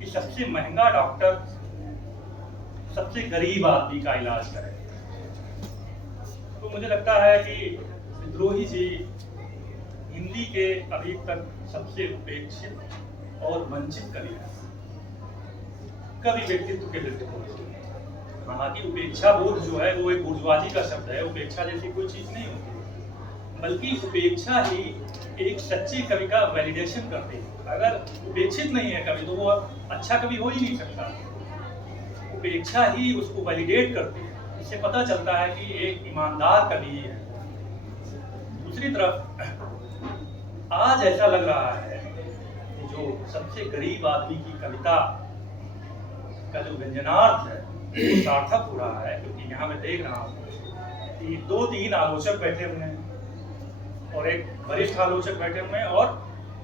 कि सबसे महंगा डॉक्टर सबसे गरीब आदमी का इलाज करे। तो मुझे लगता है कि विद्रोही जी हिंदी के अभी तक सबसे उपेक्षित और वंचित कवि हैं। कवि व्यक्तित्व के व्यक्तित्व, हालांकि उपेक्षा बोध जो है वो एक बुर्जुआजी का शब्द है। उपेक्षा जैसी कोई चीज नहीं होती, बल्कि उपेक्षा ही एक सच्चे कवि का वैलिडेशन करती है। अगर उपेक्षित नहीं है कवि तो वो अच्छा कवि हो ही नहीं सकता। उपेक्षा ही उसको वैलिडेट करती है, इससे पता चलता है कि एक ईमानदार कवि है। दूसरी तरफ आज ऐसा लग रहा है कि जो सबसे गरीब आदमी की कविता का जो व्यंजनार्थ है वो सार्थक हो रहा है, क्योंकि यहाँ मैं देख रहा हूँ कि 2-3 आलोचक बैठे हुए हैं और एक वरिष्ठ आलोचक बैठे हुए हैं, और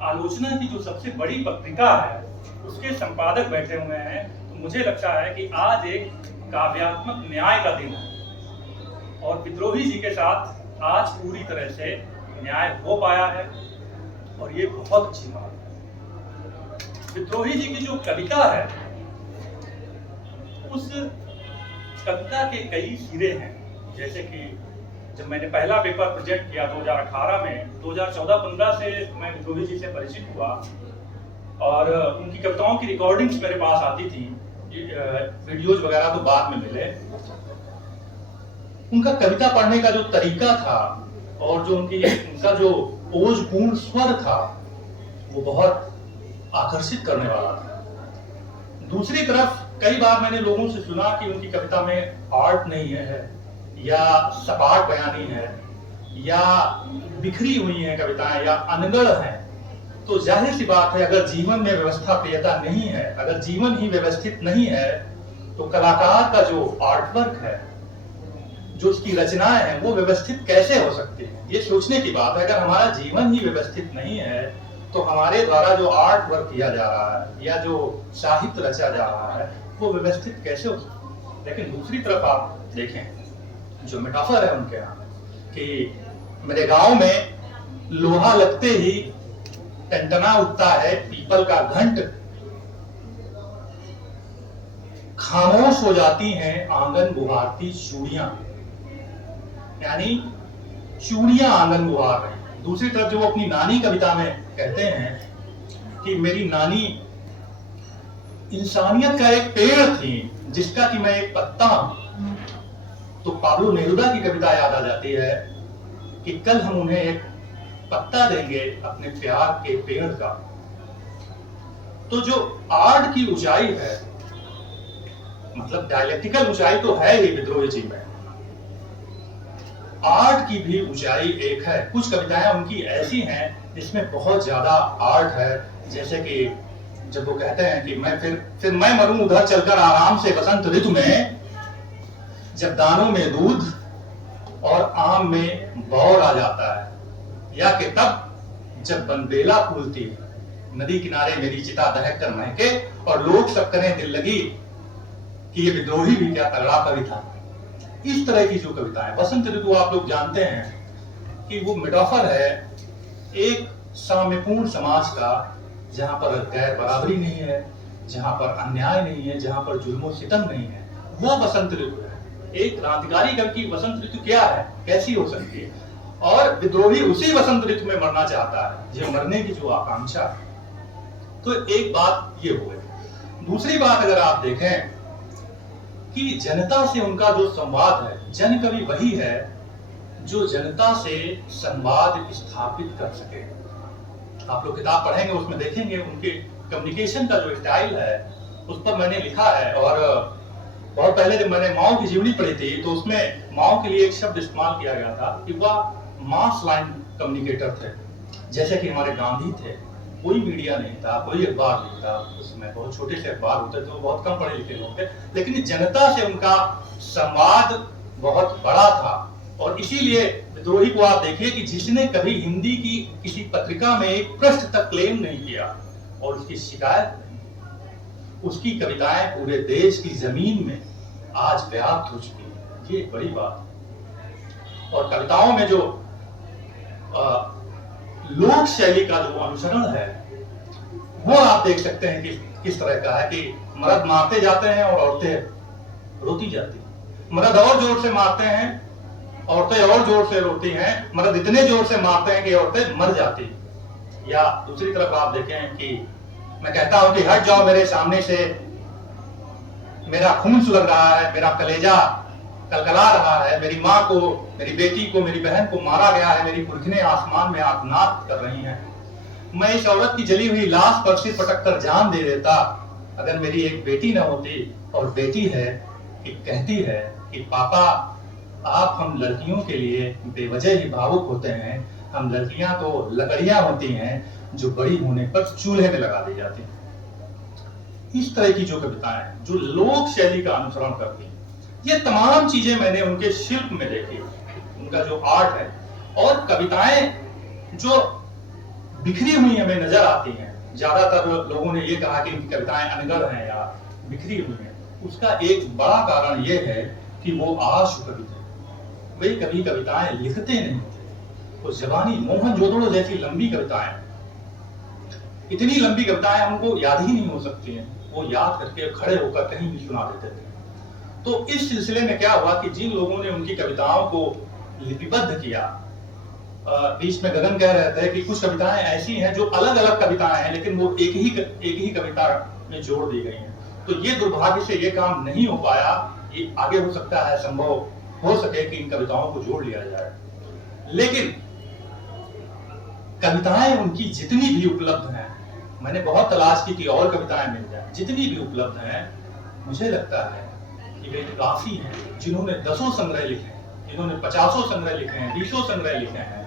आलोचना की जो सबसे बड़ी पत्रिका है उसके संपादक बैठे हुए हैं। तो मुझे लगता है कि आज एक काव्यात्मक न्याय का दिन है और विद्रोही जी के साथ आज पूरी तरह से न्याय हो पाया है और ये बहुत अच्छी बात है। विद्रोही जी की जो कविता है उस कविता के कई सिरे हैं। जैसे कि जब मैंने पहला पेपर प्रोजेक्ट किया 2018 में, 2014-15 से मैं विद्रोही जी से परिचित हुआ और उनकी कविताओं की रिकॉर्डिंग्स मेरे पास आती थी। वीडियोज वगैरह तो बाद में मिले। उनका कविता पढ़ने का जो तरीका था और जो उनका जो ओजपूर्ण स्वर था वो बहुत आकर्षित करने वाला था। दूसरी तरफ कई बार मैंने लोगों से सुना कि उनकी कविता में आर्ट नहीं है या सपाट बयानी है या बिखरी हुई है कविताएं या अनगढ़ हैं। तो जाहिर सी बात है, अगर जीवन में व्यवस्था प्रियता नहीं है, अगर जीवन ही व्यवस्थित नहीं है, तो कलाकार का जो आर्टवर्क है, जो उसकी रचनाएं हैं, वो व्यवस्थित कैसे हो सकती है? ये सोचने की बात है। अगर हमारा जीवन ही व्यवस्थित नहीं है तो हमारे द्वारा जो आर्ट वर्क किया जा रहा है या जो साहित्य रचा जा रहा है वो व्यवस्थित कैसे हो सकता है? लेकिन दूसरी तरफ आप देखें जो मेटाफर है उनके यहाँ कि मेरे गांव में लोहा लगते ही टंटना उठता है पीपल का घंट, खामोश हो जाती हैं आंगन बुहारती चूड़ियां, यानी चूड़ियां आंगन बुहार रही। दूसरी तरफ जो वो अपनी नानी कविता में कहते हैं कि मेरी नानी इंसानियत का एक पेड़ थी जिसका कि मैं एक पत्ता हूं। तो पाब्लो नेरुदा की कविता याद आ जाती है कि कल हम उन्हें एक पत्ता देंगे अपने प्यार के पेड़ का। तो जो आर्ट की ऊंचाई है, मतलब डायलेक्टिकल ऊंचाई तो है ही विद्रोही जी में, आर्ट की भी ऊंचाई एक है। कुछ कविताएं उनकी ऐसी हैं जिसमें बहुत ज्यादा आर्ट है। जैसे कि जब वो कहते हैं कि मैं फिर मैं मरूं उधर चलकर आराम से बसंत ऋतु में, जब दानों में दूध और आम में बौर आ जाता है, या कि तब जब बनबेला फूलती है, नदी किनारे मेरी चिता दहक कर महके और लोग सब करें दिल लगी कि ये विद्रोही भी क्या तगड़ा कवि था। इस तरह की जो कविताएं, बसंत ऋतु आप लोग जानते हैं कि वो मेटाफर है एक साम्यपूर्ण समाज का, जहां पर गैर बराबरी नहीं है, जहां पर अन्याय नहीं है, जहां पर जुल्म सितम नहीं है, वो बसंत ऋतु है। एक क्रांतिकारी कवि की बसंत ऋतु क्या है, कैसी हो सकती है? और विद्रोही उसी बसंत ऋतु में मरना चाहता है, जो मरने की जो आकांक्षा है। तो एक बात ये हो गई। दूसरी बात अगर आप देखें कि जनता से उनका जो संवाद है, जन कवि वही है जो जनता से संवाद स्थापित कर सके। आप लोग किताब पढ़ेंगे उसमें देखेंगे उनके कम्युनिकेशन का जो स्टाइल है उस पर मैंने लिखा है। और बहुत पहले जब मैंने माओ की जीवनी पढ़ी थी तो उसमें माओ के लिए एक शब्द इस्तेमाल किया गया था कि वह मास लाइन कम्युनिकेटर थे। जैसे कि हमारे गांधी थे, कोई मीडिया नहीं था, कोई अखबार नहीं था, उसमें बहुत छोटे से अखबार होते थे, बहुत कम पढ़े लिखे लोग थे, लेकिन जनता से उनका संवाद बहुत बड़ा था। और इसीलिए विद्रोही को आप देखिए कि जिसने कभी हिंदी की किसी पत्रिका में एक पृष्ठ तक क्लेम नहीं किया और उसकी शिकायत नहीं, उसकी कविताएं पूरे देश की जमीन में आज व्याप्त हो चुकी है। ये एक बड़ी बात है। और कविताओं में जो लोक शैली का जो अनुसरण है वो आप देख सकते हैं कि किस तरह का है कि मर्द मारते जाते हैं और औरतें रोती जाती हैं। मर्द और जोर से मारते हैं, औरतें और जोर से रोती हैं। मर्द इतने जोर से मारते हैं कि औरतें मर जाती हैं। या दूसरी तरफ आप देखें कि मैं कहता हूं कि हट जाओ मेरे सामने से, मेरा खून सुलग रहा है, मेरा कलेजा कलकला रहा है, मेरी माँ को, मेरी बेटी को, मेरी बहन को मारा गया है, मेरी पुरखिनें आसमान में आर्तनाद कर रही हैं। मैं इस औरत की जली हुई लाश पर सिर पटक कर जान दे देता अगर मेरी एक बेटी न होती। और बेटी है कि कहती है कि पापा आप हम लड़कियों के लिए बेवजह ही भावुक होते हैं। हम लड़कियां तो लकड़ियां होती हैं जो बड़ी होने पर चूल्हे में लगा दी जाती हैं। इस तरह की जो कविताएं जो लोक शैली का अनुसरण करती हैं, ये तमाम चीजें मैंने उनके शिल्प में देखी, उनका जो आर्ट है। और कविताएं जो बिखरी हुई हमें नजर आती हैं, ज्यादातर लोगों ने ये कहा कि इनकी कविताएं अनगढ़ हैं या बिखरी हुई हैं। उसका एक बड़ा कारण ये है कि वो आशु कवि थे। वे कभी कविताएं लिखते नहीं थे। तो जबानी मोहनजोदड़ो जैसी लंबी कविताएं, इतनी लंबी कविताएं हमको याद ही नहीं हो सकती हैं। वो याद करके खड़े होकर कहीं भी सुना देते थे। तो इस सिलसिले में क्या हुआ कि जिन लोगों ने उनकी कविताओं को लिपिबद्ध किया, बीच में गगन कह रहे थे कि कुछ कविताएं ऐसी हैं जो अलग अलग कविताएं हैं लेकिन वो एक ही कविता में जोड़ दी गई हैं। तो ये दुर्भाग्य से ये काम नहीं हो पाया। ये आगे हो सकता है, संभव हो सके कि इन कविताओं को जोड़ लिया जाए। लेकिन कविताएं उनकी जितनी भी उपलब्ध हैं, मैंने बहुत तलाश की कि और कविताएं मिल जाए, जितनी भी उपलब्ध हैं, मुझे लगता है कि वे काफी हैं। जिन्होंने 10 संग्रह लिखे हैं, जिन्होंने 50 संग्रह लिखे हैं, 20 संग्रह लिखे हैं,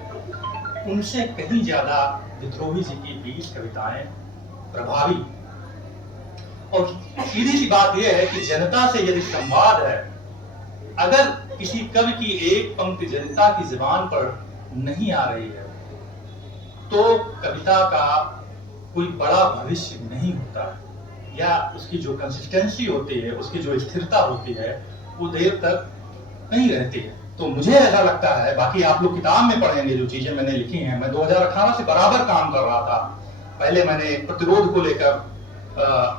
उनसे कहीं ज्यादा विद्रोही जी की 20 कविताएं प्रभावी। और सीधी सी बात यह है कि जनता से यदि संवाद है, अगर किसी कवि की एक पंक्ति जनता की जुबान पर नहीं आ रही है तो कविता का कोई बड़ा भविष्य नहीं होता है, या उसकी जो कंसिस्टेंसी होती है, उसकी जो स्थिरता होती है, वो देर तक नहीं रहती है। तो मुझे ऐसा लगता है, बाकी आप लोग किताब में पढ़ेंगे जो चीजें मैंने लिखी हैं। मैं 2018 से बराबर काम कर रहा था। पहले मैंने प्रतिरोध को लेकर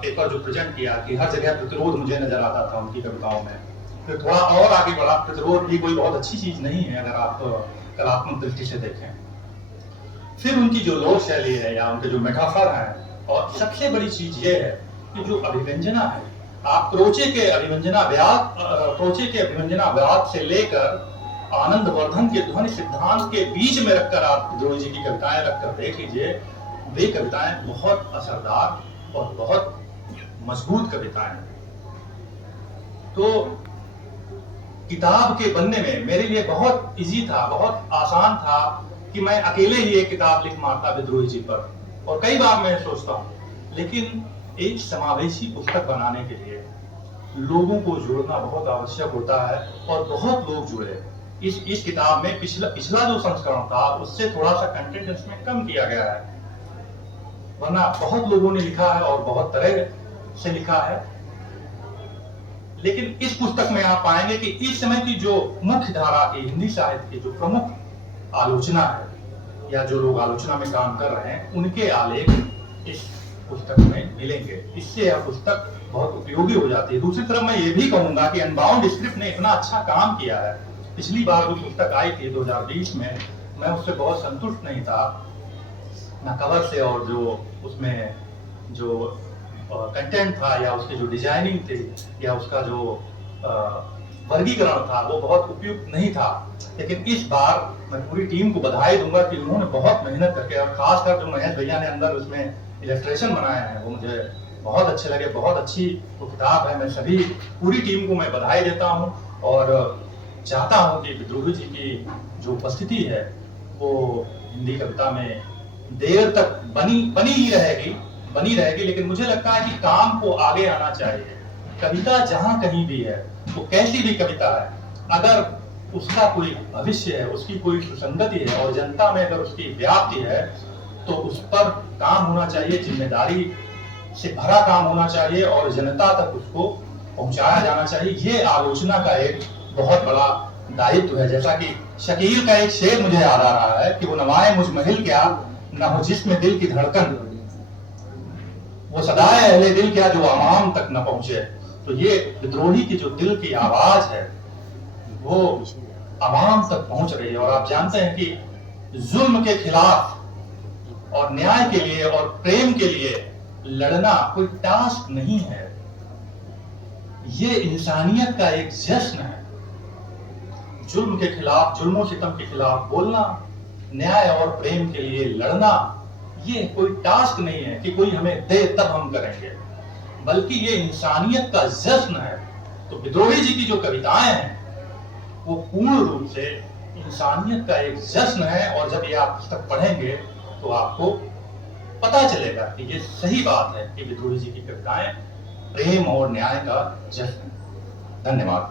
पेपर जो प्रेजेंट किया कि हर जगह प्रतिरोध मुझे नजर आता था उनकी कविताओं में। फिर थोड़ा और आगे बढ़ा, प्रतिरोध भी कोई बहुत अच्छी चीज नहीं है अगर आप कलात्मक दृष्टि से देखें। फिर उनकी जो लोक शैली है या उनके जो मेटाफर है, और सबसे बड़ी चीज ये है कि जो अभिव्यंजना है, आप क्रोचे के अभिव्यंजना व्याद से लेकर आनंद वर्धन के ध्वनि सिद्धांत के बीच में रखकर आप विद्रोही जी की कविताएं रखकर देख लीजिए। वे कविताएं बहुत असरदार और बहुत मजबूत कविताएं हैं। तो किताब के बनने में मेरे लिए बहुत इजी था, बहुत आसान था कि मैं अकेले ही एक किताब लिख मारता विद्रोही जी पर। और कई बार मैं सोचता हूँ, लेकिन एक समावेशी पुस्तक बनाने के लिए लोगों को जोड़ना बहुत आवश्यक होता है, और बहुत लोग जुड़े। इस किताब में पिछला जो संस्करण था उससे थोड़ा सा कंटेंट इसमें कम किया गया है, वरना बहुत लोगों ने लिखा है और बहुत तरह से लिखा है। लेकिन इस पुस्तक में आप पाएंगे कि इस समय की जो मुख्य धारा की हिंदी साहित्य की जो प्रमुख आलोचना है, या जो लोग आलोचना में काम कर रहे हैं, उनके आलेख इस पुस्तक में मिलेंगे। इससे यह पुस्तक बहुत उपयोगी हो जाती है। दूसरी तरफ मैं ये भी कहूंगा कि अनबाउंड स्क्रिप्ट ने इतना अच्छा काम किया है। पिछली बार जो पुस्तक आई थी 2020 में, मैं उससे बहुत संतुष्ट नहीं था, ना कवर से, और जो उसमें जो कंटेंट था या उसकी जो डिजाइनिंग थी या उसका जो वर्गीकरण था वो बहुत उपयुक्त नहीं था। लेकिन इस बार मैं पूरी टीम को बधाई दूंगा कि उन्होंने बहुत मेहनत करके, और खासकर जो महेश भैया ने अंदर उसमें इलस्ट्रेशन बनाया है वो मुझे बहुत अच्छे लगे। बहुत अच्छी वो किताब है। मैं सभी पूरी टीम को मैं बधाई देता हूँ और चाहता हूँ कि विद्रोही जी की जो उपस्थिति है वो हिंदी कविता में देर तक बनी रहेगी। लेकिन मुझे लगता है कि काम को आगे आना चाहिए। कविता जहां कहीं भी है, वो कैसी भी कविता है, अगर उसका कोई भविष्य है, उसकी कोई सुसंगति है और जनता में अगर उसकी व्याप्ति है, तो उस पर काम होना चाहिए, जिम्मेदारी से भरा काम होना चाहिए और जनता तक उसको पहुंचाया जाना चाहिए। ये आलोचना का एक बहुत बड़ा दायित्व है। जैसा कि शकील का एक शेर मुझे याद आ रहा है कि वो नवाए मुझ महिल क्या, न हो जिसमें दिल की धड़कन, वो सदाए अहले दिल क्या जो अवाम तक न पहुंचे। तो ये विद्रोही की जो दिल की आवाज है वो अवाम तक पहुंच रही है। और आप जानते हैं कि जुल्म के खिलाफ और न्याय के लिए और प्रेम के लिए लड़ना कोई टास्क नहीं है, ये इंसानियत का एक जश्न है। जुल्म के खिलाफ, जुल्मों सितम के खिलाफ बोलना, न्याय और प्रेम के लिए लड़ना, ये कोई टास्क नहीं है कि कोई हमें दे तब हम करेंगे, बल्कि ये इंसानियत का जश्न है। तो विद्रोही जी की जो कविताएं हैं वो पूर्ण रूप से इंसानियत का एक जश्न है। और जब ये आप पुस्तक पढ़ेंगे तो आपको पता चलेगा कि ये सही बात है कि विद्रोही जी की कविताएं प्रेम और न्याय का जश्न। धन्यवाद।